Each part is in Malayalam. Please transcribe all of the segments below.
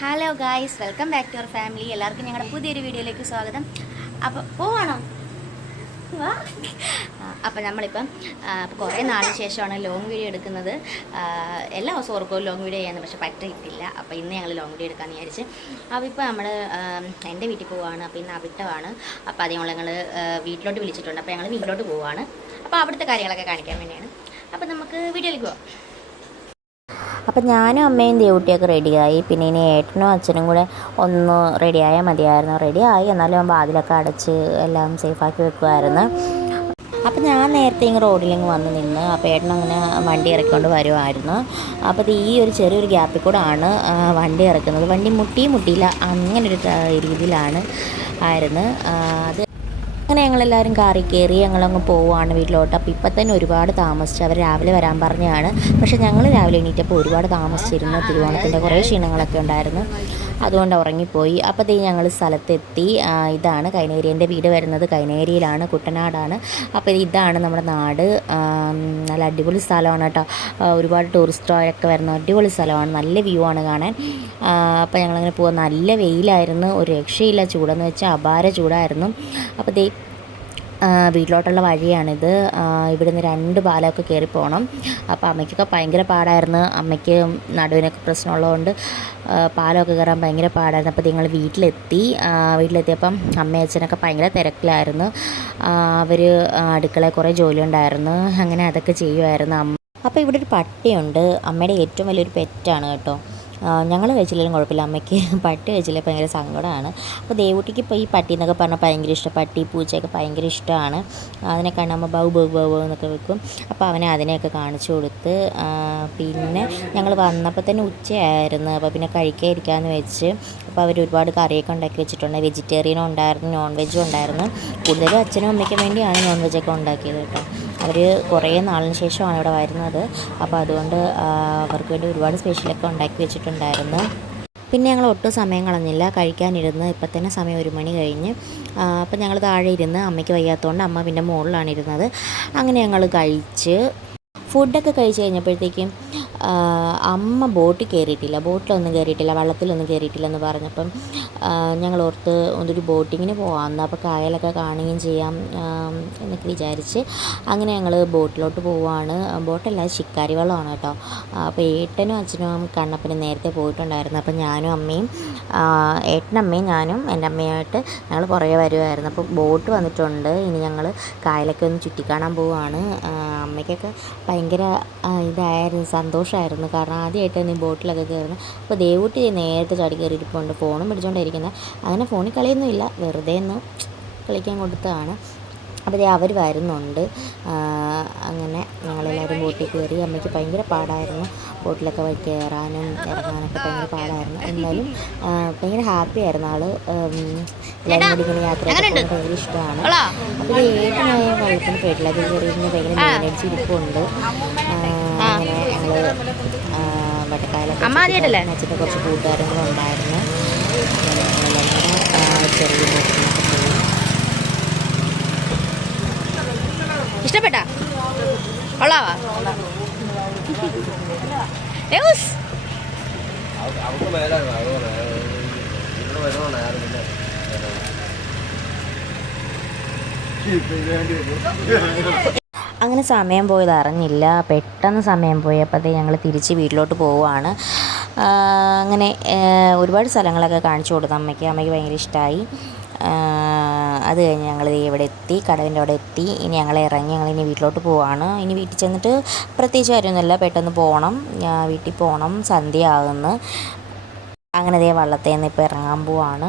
Hello guys welcome back to our family എല്ലാവർക്കും ഞങ്ങളുടെ പുതിയൊരു വീഡിയോയിലേക്ക് സ്വാഗതം. അപ്പോൾ പോവാണോ? അപ്പം നമ്മളിപ്പം കുറേ നാളിന് ശേഷമാണ് ലോങ് വീഡിയോ എടുക്കുന്നത്. എല്ലാ ദിവസവും ഓർക്കും ലോങ് വീഡിയോ ചെയ്യാൻ പക്ഷെ പറ്റിയിട്ടില്ല. അപ്പോൾ ഇന്ന് ഞങ്ങൾ ലോങ് വീഡിയോ എടുക്കാമെന്ന് വിചാരിച്ച്. അപ്പോൾ ഇപ്പോൾ നമ്മൾ എന്റെ വീട്ടിൽ പോവുകയാണ് അപ്പോൾ ഇന്ന് അവിട്ടമാണ് അപ്പോൾ അത് ഞങ്ങൾ വീട്ടിലോട്ട് വിളിച്ചിട്ടുണ്ട്. അപ്പോൾ ഞങ്ങൾ വീട്ടിലോട്ട് പോവാണ്. അപ്പോൾ അവിടുത്തെ കാര്യങ്ങളൊക്കെ കാണിക്കാൻ വേണ്ടിയാണ്. അപ്പോൾ നമുക്ക് വീഡിയോയിലേക്ക് പോവാം. അപ്പം ഞാനും അമ്മയും ദേവുട്ടിയൊക്കെ റെഡിയായി. പിന്നെ ഇനി ഏട്ടനും അച്ഛനും കൂടെ ഒന്ന് റെഡിയായാൽ മതിയായിരുന്നു. റെഡിയായി. എന്നാലും വാതിലൊക്കെ അടച്ച് എല്ലാം സേഫാക്കി വെക്കുമായിരുന്നു അപ്പം ഞാൻ നേരത്തെ ഇങ്ങ് റോഡിലിങ്ങ് വന്ന് നിന്ന് അപ്പോൾ ഏട്ടൻ അങ്ങനെ വണ്ടി ഇറക്കിക്കൊണ്ട് വരുമായിരുന്നു അപ്പോൾ ഈ ഒരു ചെറിയൊരു ഗ്യാപ്പിൽ കൂടെ ആണ് വണ്ടി ഇറക്കുന്നത്. വണ്ടി മുട്ടി മുട്ടിയില്ല അങ്ങനെ ഒരു രീതിയിലാണ് ആയിരുന്നു. അത് ഞങ്ങളെല്ലാവരും കാറി കയറി ഞങ്ങളങ്ങ് പോവുകയാണ് വീട്ടിലോട്ട്. അപ്പോൾ ഇപ്പം തന്നെ ഒരുപാട് താമസിച്ചു അവർ രാവിലെ വരാൻ പറഞ്ഞതാണ് പക്ഷേ ഞങ്ങൾ രാവിലെ എണീറ്റപ്പോൾ ഒരുപാട് താമസിച്ചിരുന്നു. തിരുവോണത്തിന്റെ കുറേ ക്ഷീണങ്ങളൊക്കെ ഉണ്ടായിരുന്നു. അതുകൊണ്ട് ഉറങ്ങിപ്പോയി. അപ്പോൾ ദേ ഞങ്ങൾ സ്ഥലത്തെത്തി. ഇതാണ് കൈനേരിയന്റെ വീട് വരുന്നത്. കൈനേരിയിലാണ് കുട്ടനാടാണ്. അപ്പോൾ ഇതാണ് നമ്മുടെ നാട്. നല്ല അടിപൊളി സ്ഥലമാണ് കേട്ടോ. ഒരുപാട് ടൂറിസ്റ്റൊക്കെ വരുന്ന അടിപൊളി സ്ഥലമാണ്. നല്ല വ്യൂ ആണ് കാണാൻ. അപ്പോൾ ഞങ്ങളങ്ങനെ പോകാൻ നല്ല വെയിലായിരുന്നു. ഒരു രക്ഷയില്ല. ചൂടെന്ന് വെച്ചാൽ അപാര ചൂടായിരുന്നു. അപ്പോൾ ദേ വീട്ടിലോട്ടുള്ള വഴിയാണിത്. ഇവിടെ ഇവിടുന്ന് രണ്ട് പാലമൊക്കെ കയറി പോകണം അപ്പോൾ അമ്മയ്ക്കൊക്കെ ഭയങ്കര പാടായിരുന്നു. അമ്മയ്ക്ക് നടുവിനൊക്കെ പ്രശ്നമുള്ളതുകൊണ്ട് പാലമൊക്കെ കയറാൻ ഭയങ്കര പാടായിരുന്നു. അപ്പോൾ നിങ്ങൾ വീട്ടിലെത്തി. വീട്ടിലെത്തിയപ്പം അമ്മയും അച്ഛനൊക്കെ ഭയങ്കര തിരക്കിലായിരുന്നു. അവർ അടുക്കളയിൽ കുറേ ജോലി ഉണ്ടായിരുന്നു അങ്ങനെ അതൊക്കെ ചെയ്യുമായിരുന്നു അമ്മ. അപ്പോൾ ഇവിടെ ഒരു പട്ടിയുണ്ട്. അമ്മയുടെ ഏറ്റവും വലിയൊരു പെറ്റാണ് കേട്ടോ. ഞങ്ങൾ കഴിച്ചില്ലെങ്കിലും കുഴപ്പമില്ല. അമ്മയ്ക്ക് പട്ടി കഴിച്ചില്ല ഭയങ്കര സങ്കടമാണ്. അപ്പോൾ ദേവൂട്ടിക്ക് ഇപ്പോൾ ഈ പട്ടി എന്നൊക്കെ പറഞ്ഞാൽ ഭയങ്കര ഇഷ്ടം. പട്ടി പൂച്ചയൊക്കെ ഭയങ്കര ഇഷ്ടമാണ്. അതിനെ കാണുമ്പോൾ ബൗ ബൗ ബൗ എന്നൊക്കെ വെക്കും. അപ്പോൾ അവനെ അതിനെയൊക്കെ കാണിച്ചു കൊടുത്ത് പിന്നെ ഞങ്ങൾ വന്നപ്പോൾ തന്നെ ഉച്ചയായിരുന്നു. അപ്പോൾ പിന്നെ കഴിക്കാതിരിക്കാമെന്ന് വെച്ച് അപ്പോൾ അവർ ഒരുപാട് കറിയൊക്കെ ഉണ്ടാക്കി വെച്ചിട്ടുണ്ട്. വെജിറ്റേറിയനും ഉണ്ടായിരുന്നു നോൺ വെജും ഉണ്ടായിരുന്നു. കൂടുതലും അച്ഛനും അമ്മയ്ക്കും വേണ്ടിയാണ് നോൺ വെജൊക്കെ ഉണ്ടാക്കിയത് കേട്ടോ. അവർ കുറേ നാളിന് ശേഷമാണ് ഇവിടെ വരുന്നത്. അപ്പോൾ അതുകൊണ്ട് അവർക്ക് വേണ്ടി ഒരുപാട് സ്പെഷ്യലൊക്കെ ഉണ്ടാക്കി വെച്ചിട്ടുണ്ടായിരുന്നു പിന്നെ ഞങ്ങൾ ഒട്ടും സമയം കളഞ്ഞില്ല. കഴിക്കാനിരുന്ന് ഇപ്പം തന്നെ സമയം ഒരു മണി കഴിഞ്ഞ് അപ്പം ഞങ്ങൾ താഴെ ഇരുന്ന് അമ്മയ്ക്ക് വയ്യാത്തതുകൊണ്ട് അമ്മ പിന്നെ മുകളിലാണ് ഇരുന്നത് അങ്ങനെ ഞങ്ങൾ കഴിച്ച് ഫുഡൊക്കെ കഴിച്ച് കഴിഞ്ഞപ്പോഴത്തേക്കും അമ്മ ബോട്ടിൽ കയറിയിട്ടില്ല. ബോട്ടിലൊന്നും കയറിയിട്ടില്ല. വള്ളത്തിലൊന്നും കയറിയിട്ടില്ല എന്ന് പറഞ്ഞപ്പം ഞങ്ങൾ ഓർത്ത് ഒന്നൊരു ബോട്ടിങ്ങിന് പോകാമെന്ന് അപ്പോൾ കായലൊക്കെ കാണുകയും ചെയ്യാം എന്നൊക്കെ വിചാരിച്ച് അങ്ങനെ ഞങ്ങൾ ബോട്ടിലോട്ട് പോവുകയാണ് ബോട്ടല്ല ശിക്കാരി വെള്ളമാണ് കേട്ടോ. അപ്പോൾ ഏട്ടനും അച്ഛനും കണ്ണപ്പനും നേരത്തെ പോയിട്ടുണ്ടായിരുന്നു. അപ്പോൾ ഞാനും അമ്മയും ഏട്ടനമ്മയും ഞാനും എന്റെ അമ്മയായിട്ട് ഞങ്ങൾ പുറകെ വരുമായിരുന്നു അപ്പോൾ ബോട്ട് വന്നിട്ടുണ്ട്. ഇനി ഞങ്ങൾ കായലൊക്കെ ഒന്ന് ചുറ്റിക്കാണാൻ പോവുകയാണ് അമ്മയ്ക്കൊക്കെ ഭയങ്കര ഇതായിരുന്നു. ഇതായിരുന്നു സന്തോഷമായിരുന്നു. കാരണം ആദ്യമായിട്ട് ഈ ബോട്ടിലൊക്കെ കയറുന്നത് അപ്പോൾ ദേവൂട്ടി നേരത്തെ ചാടി കയറി ഇരിപ്പുണ്ട് ഫോണും പിടിച്ചുകൊണ്ടിരിക്കുന്നത് അങ്ങനെ ഫോണിൽ കളിയൊന്നുമില്ല വെറുതെ ഒന്ന് കളിക്കാൻ കൊടുത്തതാണ്. അപ്പോൾ അവർ വരുന്നുണ്ട്. അങ്ങനെ ഞങ്ങളെല്ലാവരും ബോട്ടിൽ കയറി. അമ്മയ്ക്ക് ഭയങ്കര പാടായിരുന്നു. ബോട്ടിലൊക്കെ വഴി കയറാനും ഇറങ്ങാനൊക്കെ ഭയങ്കര പാടായിരുന്നു. എന്നാലും ഭയങ്കര ഹാപ്പി ആയിരുന്നു ആൾ. ഉം, എല്ലാവരും കൂടി ഇങ്ങനെ യാത്ര ഭയങ്കര ഇഷ്ടമാണ്. അപ്പോൾ ഏട്ടനായ വെള്ളത്തിന് കേട്ടില്ല അത് കയറിയിരുന്ന് ഭയങ്കര മേനേജ് ഇരിപ്പുണ്ട്. അങ്ങനെ ഞങ്ങൾ ആദ്യമായിട്ടല്ലേ? അച്ഛന്റെ കുറച്ച് കൂട്ടുകാരങ്ങളും ഉണ്ടായിരുന്നു. ചെറിയ ഇഷ്ടപ്പെട്ടാ? കൊള്ളാവാ? അങ്ങനെ സമയം പോയത് അറിഞ്ഞില്ല. പെട്ടെന്ന് സമയം പോയി അപ്പോൾ ഞങ്ങൾ തിരിച്ച് വീട്ടിലോട്ട് പോവുകയാണ്. അങ്ങനെ ഒരുപാട് സ്ഥലങ്ങളൊക്കെ കാണിച്ചു കൊടുത്തു അമ്മയ്ക്ക്. അമ്മയ്ക്ക് ഭയങ്കര ഇഷ്ടമായി അത് കഴിഞ്ഞ് ഞങ്ങൾ ഇവിടെ എത്തി കടവിന്റെ അവിടെ എത്തി. ഇനി ഞങ്ങൾ ഇറങ്ങി ഞങ്ങൾ ഇനി വീട്ടിലോട്ട് പോവാണ് ഇനി വീട്ടിൽ ചെന്നിട്ട് പ്രത്യേകിച്ച് കാര്യമൊന്നുമില്ല പെട്ടെന്ന് പോകണം. ഞാൻ വീട്ടിൽ പോകണം. സന്ധ്യ ആകുന്നു അങ്ങനെ ദേ വള്ളത്തിൽ നിന്ന് ഇപ്പോൾ ഇറങ്ങാൻ പോവാണ്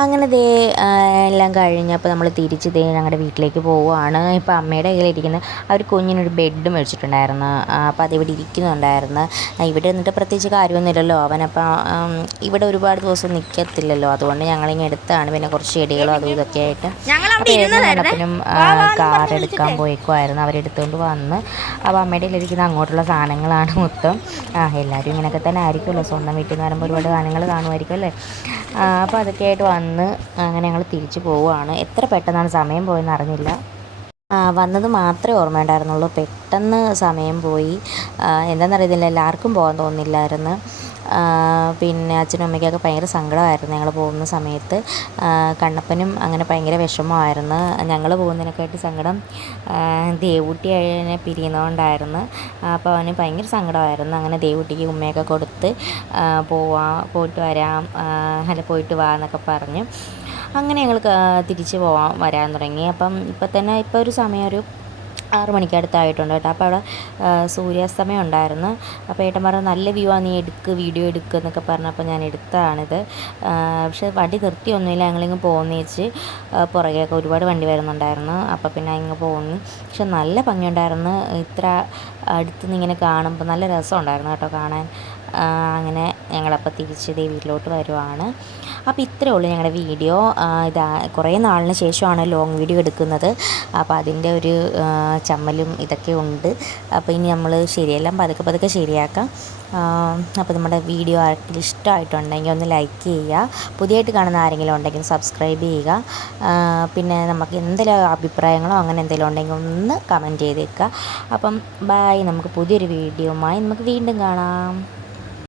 അങ്ങനെ ദേ എല്ലാം കഴിഞ്ഞപ്പോൾ നമ്മൾ തിരിച്ച് ദേ ഞങ്ങളുടെ വീട്ടിലേക്ക് പോവുകയാണ്. ഇപ്പോൾ അമ്മയുടെ കയ്യിലിരിക്കുന്ന അവർ കുഞ്ഞിനൊരു ബെഡ് മേടിച്ചിട്ടുണ്ടായിരുന്നു. അപ്പോൾ അതിവിടെ ഇരിക്കുന്നുണ്ടായിരുന്നു. ഇവിടെ നിന്നിട്ട് പ്രത്യേകിച്ച് കാര്യമൊന്നുമില്ലല്ലോ. അവനപ്പോൾ ഇവിടെ ഒരുപാട് ദിവസം നിൽക്കത്തില്ലല്ലോ. അതുകൊണ്ട് ഞങ്ങളിങ്ങനെ എടുത്താണ്. പിന്നെ കുറച്ച് ചെടികളും അതും ഇതൊക്കെ ആയിട്ട് അപ്പനും കാർ എടുക്കാൻ പോയേക്കുമായിരുന്നു അവരെടുത്തുകൊണ്ട് വന്ന്. അപ്പോൾ അമ്മയുടെ കയ്യിലിരിക്കുന്ന അങ്ങോട്ടുള്ള സാധനങ്ങളാണ് മൊത്തം. ആ എല്ലാവരും ഇങ്ങനെയൊക്കെ തന്നെ ആയിരിക്കുമല്ലോ. സ്വന്തം വീട്ടിൽ നിന്ന് വരുമ്പോൾ ഒരുപാട് സാധനങ്ങൾ കാണുമായിരിക്കും അല്ലേ? അപ്പോൾ അതൊക്കെ ആയിട്ട് വന്ന് അങ്ങനെ ഞങ്ങൾ തിരിച്ചു പോവുകയാണ്. എത്ര പെട്ടെന്നാണ് സമയം പോയെന്ന് അറിഞ്ഞില്ല. വന്നത് മാത്രമേ ഓർമ്മയുണ്ടായിരുന്നുള്ളൂ. പെട്ടെന്ന് സമയം പോയി. എന്താണെന്നറിയത്തില്ല എല്ലാവർക്കും പോകാൻ തോന്നില്ലായിരുന്നു. പിന്നെ അച്ഛനും അമ്മയ്ക്കൊക്കെ ഭയങ്കര സങ്കടമായിരുന്നു ഞങ്ങൾ പോകുന്ന സമയത്ത്. കണ്ണപ്പനും അങ്ങനെ ഭയങ്കര വിഷമമായിരുന്നു. ഞങ്ങൾ പോകുന്നതിനൊക്കെയായിട്ട് സങ്കടം ദേവൂട്ടിയെ പിരിയുന്നതുകൊണ്ടായിരുന്നു. അപ്പോൾ അവന് ഭയങ്കര സങ്കടമായിരുന്നു. അങ്ങനെ ദേവൂട്ടിക്ക് ഉമ്മയൊക്കെ കൊടുത്ത് പോവാം പോയിട്ട് വരാം അല്ല പോയിട്ട് വാ എന്നൊക്കെ പറഞ്ഞു. അങ്ങനെ ഞങ്ങൾ തിരിച്ച് പോവാൻ വരാൻ തുടങ്ങി. അപ്പം ഇപ്പം തന്നെ ഇപ്പോൾ ഒരു സമയം ഒരു ആറ് മണിക്ക് അടുത്തായിട്ടുണ്ട് കേട്ടോ. അപ്പോൾ അവിടെ സൂര്യാസ്തമയം ഉണ്ടായിരുന്നു. അപ്പോൾ ഏട്ടൻ പറഞ്ഞു നല്ല വ്യൂ ആണ് നീ എടുക്ക് വീഡിയോ എടുക്കുക എന്നൊക്കെ പറഞ്ഞപ്പോൾ ഞാൻ എടുത്തതാണിത്. പക്ഷേ വണ്ടി നിർത്തിയൊന്നുമില്ല. ഞങ്ങളിങ്ങ് പോകുന്നേച്ച് പുറകെയൊക്കെ ഒരുപാട് വണ്ടി വരുന്നുണ്ടായിരുന്നു. അപ്പോൾ പിന്നെ ഇങ്ങ് പോകുന്നു പക്ഷെ നല്ല ഭംഗിയുണ്ടായിരുന്നു. ഇത്ര അടുത്തുനിന്ന് ഇങ്ങനെ കാണുമ്പോൾ നല്ല രസമുണ്ടായിരുന്നു കേട്ടോ കാണാൻ. അങ്ങനെ ഞങ്ങളപ്പോൾ തിരിച്ച് ദേ വീട്ടിലോട്ട് വരുവാണ്. അപ്പോൾ ഇത്രയേ ഉള്ളൂ ഞങ്ങളുടെ വീഡിയോ. ഇതാ കുറേ നാളിന് ശേഷമാണ് ലോങ് വീഡിയോ എടുക്കുന്നത്. അപ്പോൾ അതിന്റെ ഒരു ചമ്മലും ഇതൊക്കെ ഉണ്ട്. അപ്പോൾ ഇനി നമ്മൾ ശരിയെല്ലാം പതുക്കെ പതുക്കെ ശരിയാക്കാം. അപ്പോൾ നമ്മുടെ വീഡിയോ ആർക്കും ഇഷ്ടമായിട്ടുണ്ടെങ്കിൽ ഒന്ന് ലൈക്ക് ചെയ്യുക. പുതിയതായിട്ട് കാണുന്ന ആരെങ്കിലും ഉണ്ടെങ്കിൽ സബ്സ്ക്രൈബ് ചെയ്യുക. പിന്നെ നമുക്ക് എന്തെങ്കിലും അഭിപ്രായങ്ങളോ അങ്ങനെ എന്തെങ്കിലും ഉണ്ടെങ്കിൽ ഒന്ന് കമന്റ് ചെയ്തേക്കുക. അപ്പം ബായ് നമുക്ക് പുതിയൊരു വീഡിയോയുമായി നമുക്ക് വീണ്ടും കാണാം.